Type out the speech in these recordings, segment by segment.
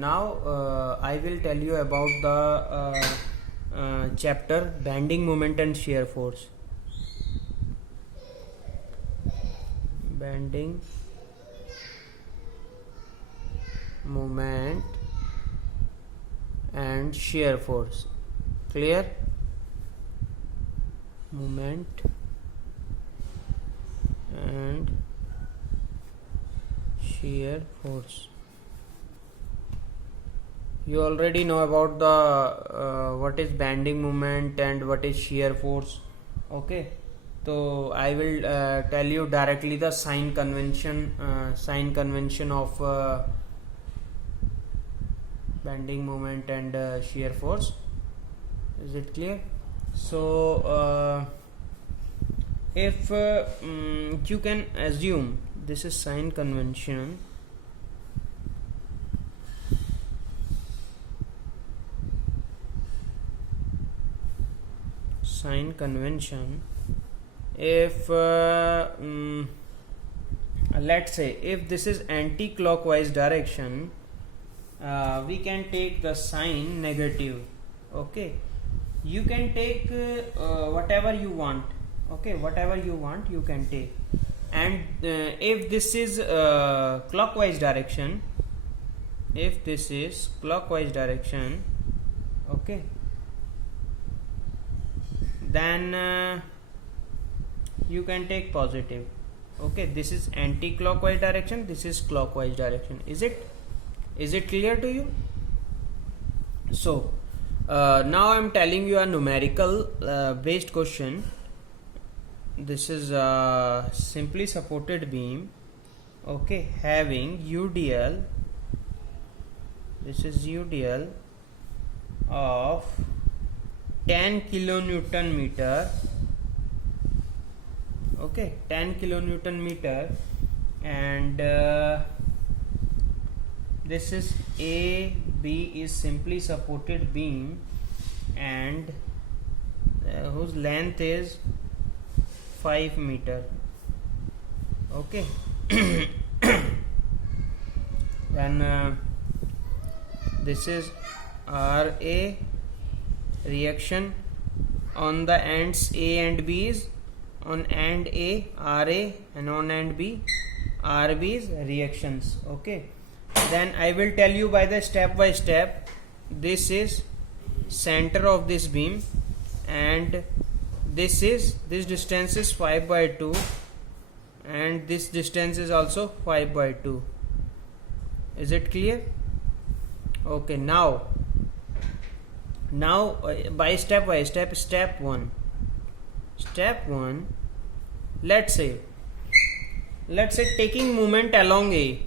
now I will tell you about the chapter bending moment and shear force. Bending moment and shear force. Clear? Moment and shear force. You already know about the what is bending moment and what is shear force. Okay, so I will tell you directly the sign convention of bending moment and shear force. Is it clear? So if you can assume this is sign convention, if let's say if this is anti-clockwise direction, we can take the sign negative. Okay, you can take whatever you want. Okay, whatever you want you can take. And if this is clockwise direction, okay, then you can take positive. Okay, this is anti-clockwise direction, this is clockwise direction. Is it clear to you? So now I am telling you a numerical based question. This is a simply supported beam, okay, having UDL. This is UDL of 10 kilonewton meter. Okay, 10 kilonewton meter, and this is A, B is simply supported beam, and whose length is 5 meter. Okay, then this is RA, reaction on the ends A and B is on end A RA, and on end B RB is reactions. Okay, then I will tell you by the step by step. This is center of this beam, and this distance is 5/2, and this distance is also 5/2. Is it clear? Okay, now by step by step. Step one, let's say taking moment along A.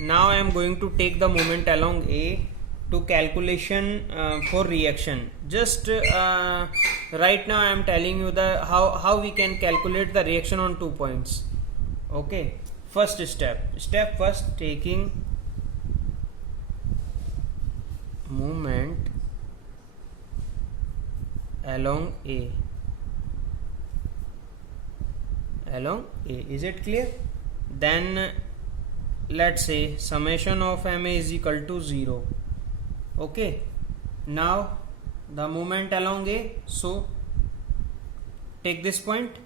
Now I am going to take the moment along A to calculation for reaction. Just right now I am telling you the how we can calculate the reaction on 2 points. Okay, first step first, taking moment along A. Is it clear? Then let's say summation of MA is equal to 0. Okay, now the moment along A, so take this point.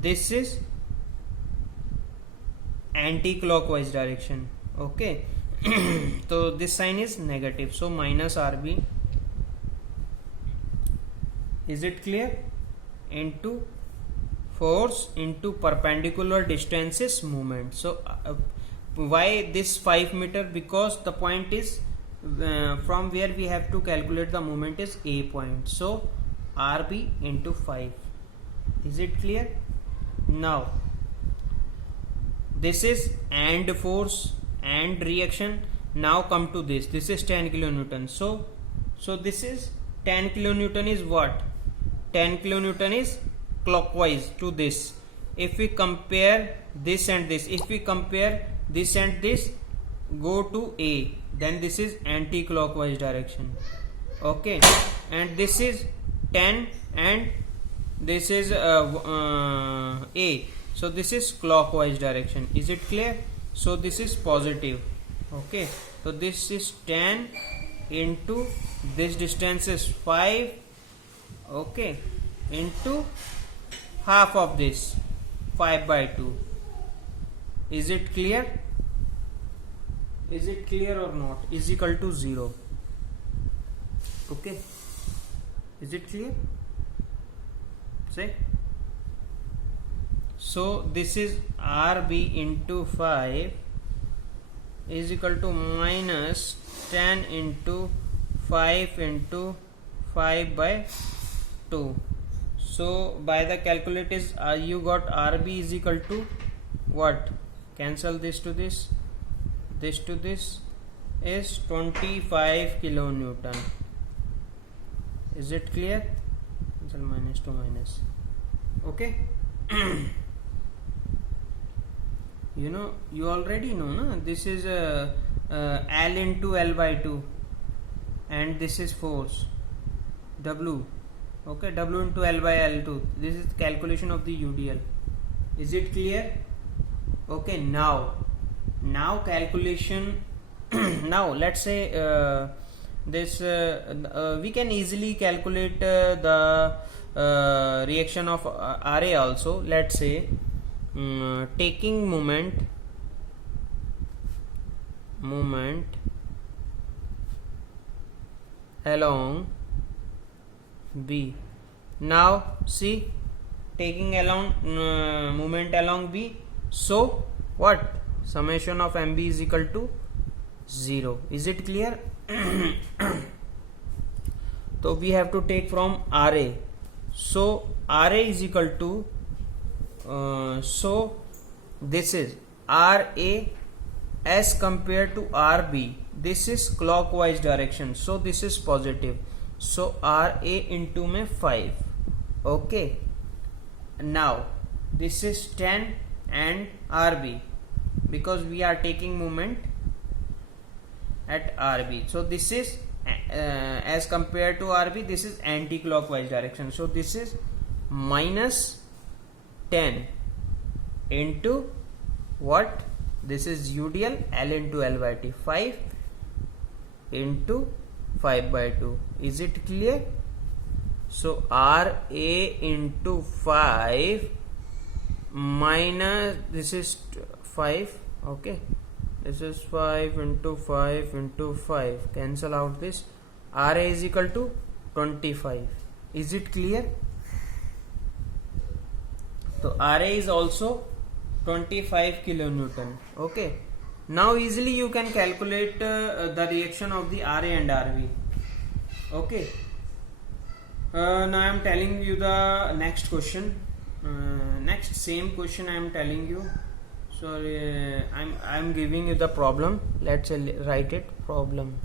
This is anti-clockwise direction. Okay, so this sign is negative, so minus RB. Is it clear? Into force into perpendicular distances moment. So why this 5 meter? Because the point is from where we have to calculate the moment is A point, so RB into 5. Is it clear? Now this is and force and reaction. Now come to this is 10 kilonewton. So this is 10 kilonewton is what? 10 kilonewton is clockwise to this. If we compare this and this, go to A, then this is anti-clockwise direction. Okay, and this is 10 and this is A, so this is clockwise direction. Is it clear? So this is positive. Okay, so this is 10 into this distance is 5, okay, into half of this 5 by 2. Is it clear? Is it clear or not? Is equal to 0. Okay, is it clear? Say. So this is RB into 5 is equal to minus 10 into 5 into 5 by 2. So by the calculators you got RB is equal to what? Cancel this to this to this is 25 kilonewton. Is it clear? Cancel minus to minus. Okay. You already know, na? This is L into L by 2 and this is force W. Okay, W into L by L2. This is calculation of the UDL. Is it clear? Okay, now calculation. Now let's say this we can easily calculate the reaction of RA also. Let's say taking moment along B. Now see, taking along moment along B. So what? Summation of MB is equal to 0. Is it clear? So we have to take from RA. So RA is equal to so this is RA as compared to RB. This is clockwise direction, so this is positive. So RA into में 5. Okay, now this is 10 and RB because we are taking moment at RB. So this is as compared to RB, this is anti-clockwise direction. So this is minus 10 into what? This is UDL L into L by T, 5 into 5 by 2. Is it clear? So RA into 5 minus this is 5. Okay, this is 5 into 5 into 5. Cancel out this. RA is equal to 25. Is it clear? So RA is also 25 kilonewton. Okay. Now easily you can calculate the reaction of the RA and RB. Okay. Now I am telling you the next question. Next same question I am telling you. Sorry, I'm giving you the problem. Let's write it. Problem.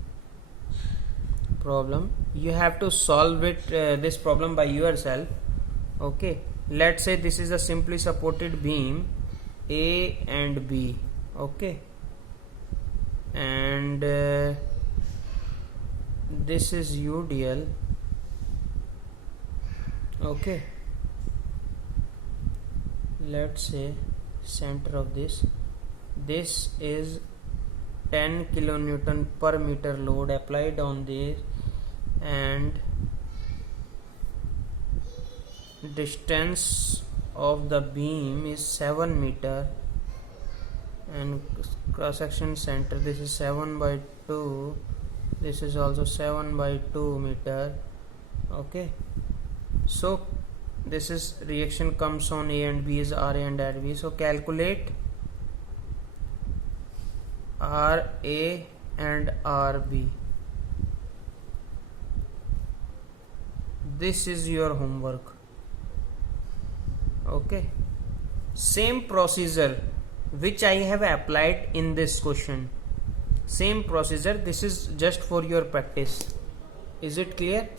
You have to solve it this problem by yourself. Okay. Let's say this is a simply supported beam A and B. Okay. And this is UDL. Okay, let's say center of this is 10 kilonewton per meter load applied on this, and distance of the beam is 7 meter, and cross section center, this is 7 by 2, this is also 7 by 2 meter. Okay, so this is reaction comes on A and B is RA and RB. So calculate RA and RB. This is your homework. Okay, same procedure which I have applied in this question. Same procedure. This is just for your practice. Is it clear?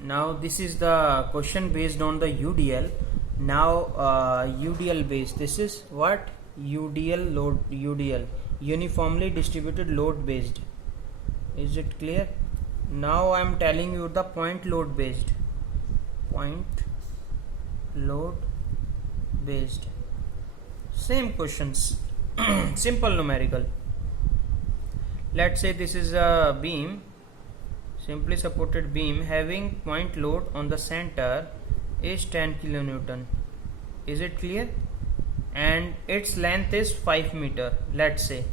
Now this is the question based on the UDL. Now UDL based. This is what? UDL load. UDL, uniformly distributed load based. Is it clear? Now I am telling you the point load based. Point load based. Same questions. Simple numerical. let's say this is a beam, simply supported beam having point load on the center is 10 kilonewton. Is it clear? And its length is 5 meter, let's say.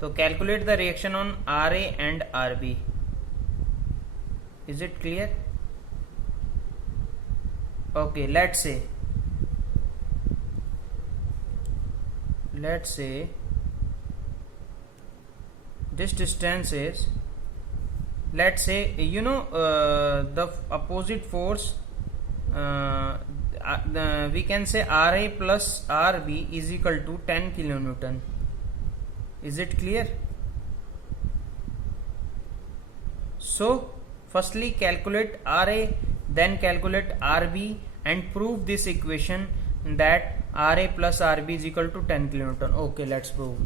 So calculate the reaction on RA and RB. Is it clear? Okay, let's say this distance is, let's say, the opposite force, we can say RA plus RB is equal to 10 kilonewton. Is it clear? So firstly calculate RA, then calculate RB and prove this equation that RA plus RB is equal to 10 kilonewton. Okay, let's prove.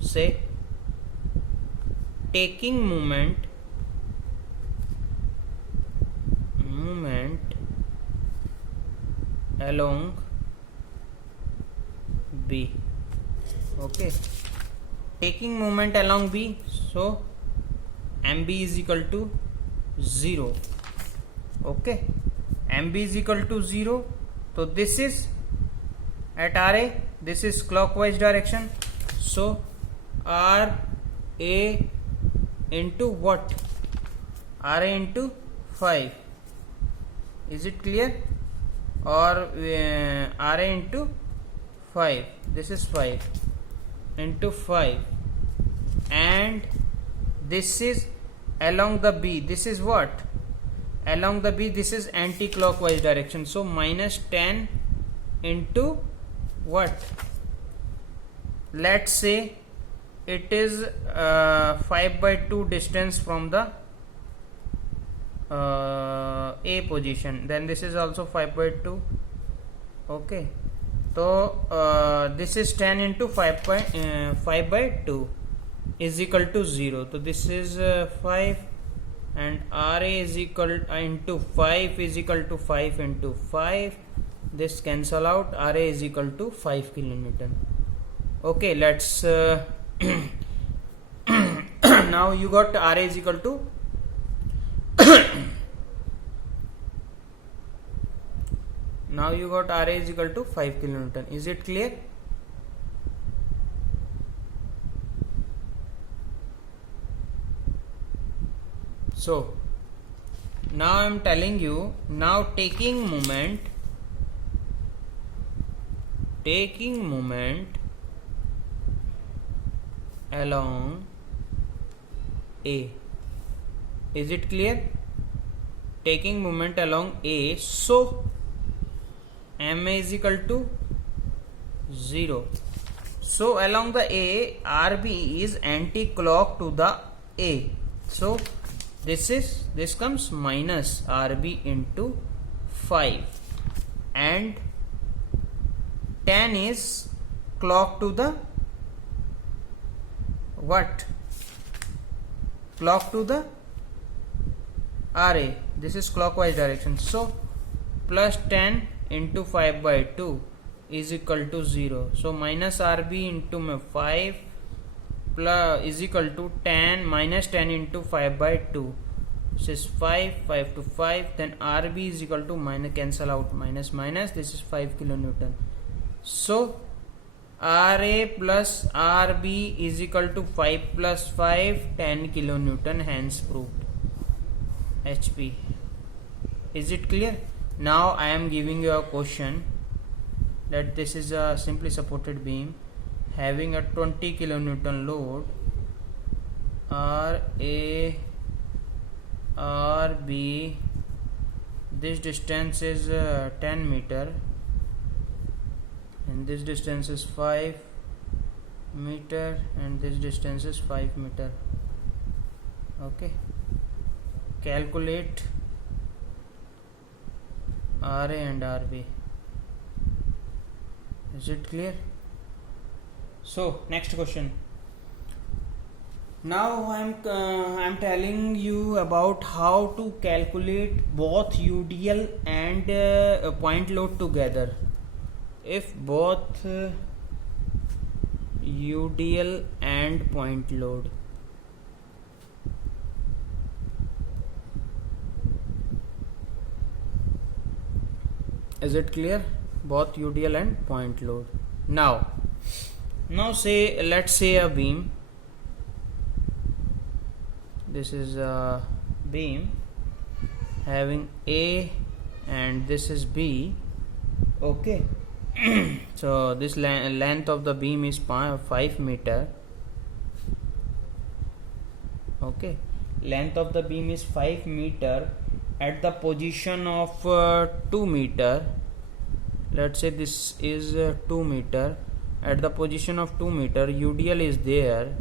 Say taking moment along B. Okay, taking moment along B, so MB is equal to 0. Okay, MB is equal to 0. So this is at RA, this is clockwise direction, so RA into what? RA into 5. Is it clear? Or RA into 5, this is 5 into 5, and this is along the B, this is what? Along the B, this is anti-clockwise direction, so minus 10 into what? Let's say it is 5/2 distance from the A position, then this is also 5/2. Okay, so this is 10 into 5/2 is equal to 0. So this is 5, and RA is equal into 5 is equal to 5 into 5. This cancel out. RA is equal to 5 kilonewton. Okay, let's now you got RA is equal to now you got RA is equal to 5 kilonewton. Is it clear? So now I am telling you, now taking moment along A. Is it clear? Taking moment along A, so MA is equal to 0. So along the A, RB is anti-clock to the A. So this comes minus RB into 5, and 10 is clock to the what? Clock to the RA. This is clockwise direction, so plus 10 into 5/2 is equal to 0. So minus RB into 5 plus is equal to 10 minus 10 into 5/2. This is 5 to 5. Then RB is equal to minus, cancel out, minus. This is 5 kilonewton. So RA plus RB is equal to 5 plus 5, 10 kilonewton. Hence proved. HP. Is it clear? Now I am giving you a question that this is a simply supported beam having a 20 kilonewton load. RA RB, this distance is 10 meter and this distance is 5 meter and this distance is 5 meter. Okay, calculate RA and RB. Is it clear? So next question. Now I'm telling you about how to calculate both UDL and point load together. If both UDL and point load. Is it clear? Both UDL and point load. Now say, let's say a beam. This is a beam having A and this is B. Okay. So this length of the beam is 5 meter. Okay, length of the beam is 5 meter at the position of 2 meter. Let's say this is 2 meter. At the position of 2 meter, UDL is there.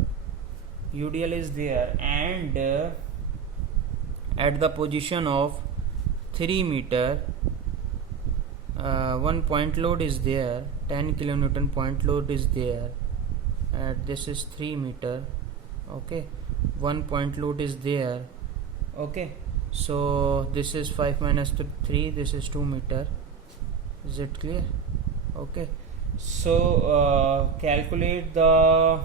UDL is there, and at the position of 3 meter, one point load is there. 10 kilonewton point load is there. And this is 3 meter. Okay, one point load is there. Okay, so this is 5 minus 3. This is 2 meter. Is it clear? Okay, so calculate the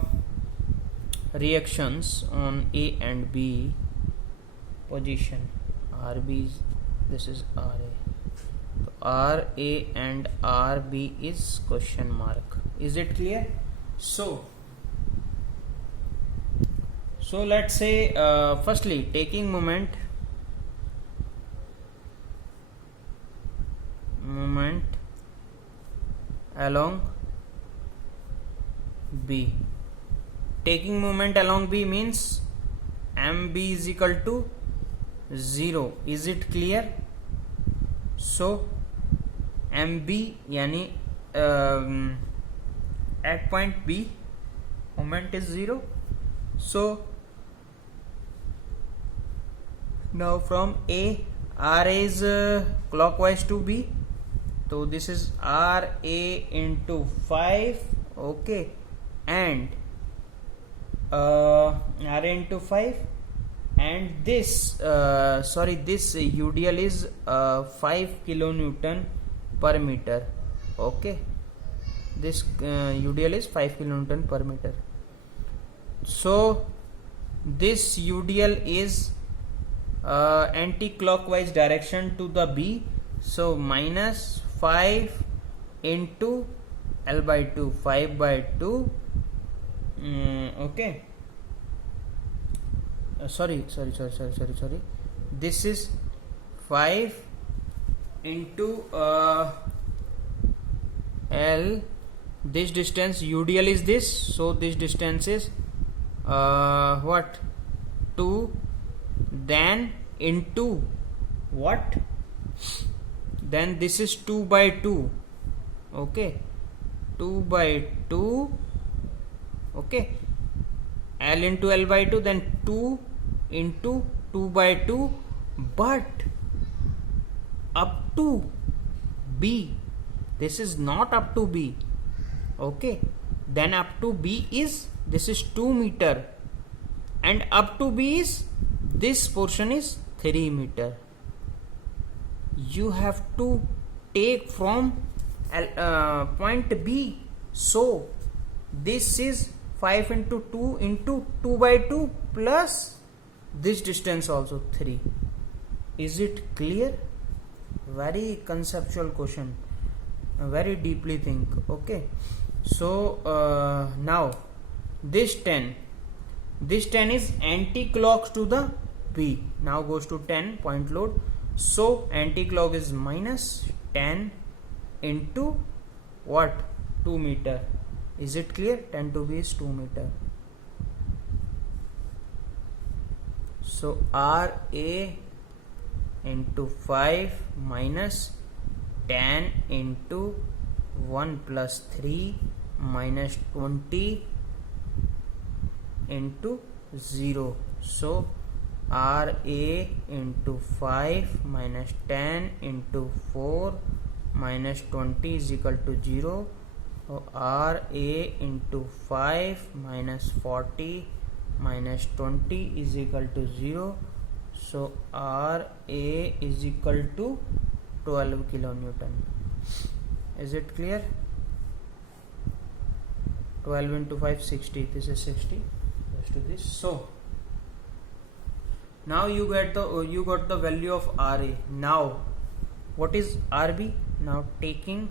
reactions on A and B position. RB is, this is RA. So RA and RB is question mark. Is it clear? So let's say firstly taking moment along B. Taking moment along B means MB is equal to 0. Is it clear? So MB yani at point B moment is 0. So now from A, RA is clockwise to B. So this is RA into 5. Okay, and RA into 5, and this this UDL is 5 kilonewton per meter. Okay, this UDL is 5 kilonewton per meter. So this UDL is anti-clockwise direction to the B. So minus 5 into L by 2, 5 by 2. Okay. Sorry. This is 5 into L. This distance UDL is this. So this distance is what? 2. Then into what? Then this is 2 by 2. Okay, 2 by 2. Okay, L into L by 2, then 2 into 2 by 2, but up to B. This is not up to B. Okay, then up to B is, this is 2 meter, and up to B is, this portion is 3 meter. You have to take from point B. So this is 5 into 2 into 2 by 2 plus this distance also 3. Is it clear? Very conceptual question. Very deeply think. Okay. So now this 10 is anti-clock to the B. Now goes to 10 point load. So anti-clock is minus 10 into what? 2 meter. Is it clear? 10 to B is 2 meter. So RA into 5 minus 10 into 1 plus 3 minus 20 into 0. So RA into 5 minus 10 into 4 minus 20 is equal to 0. So RA into 5 minus 40 minus 20 is equal to 0. So RA is equal to 12 kilonewton. Is it clear? 12 into 5 60. This is 60 goes to this. So now you got the value of RA. Now what is RB? Now taking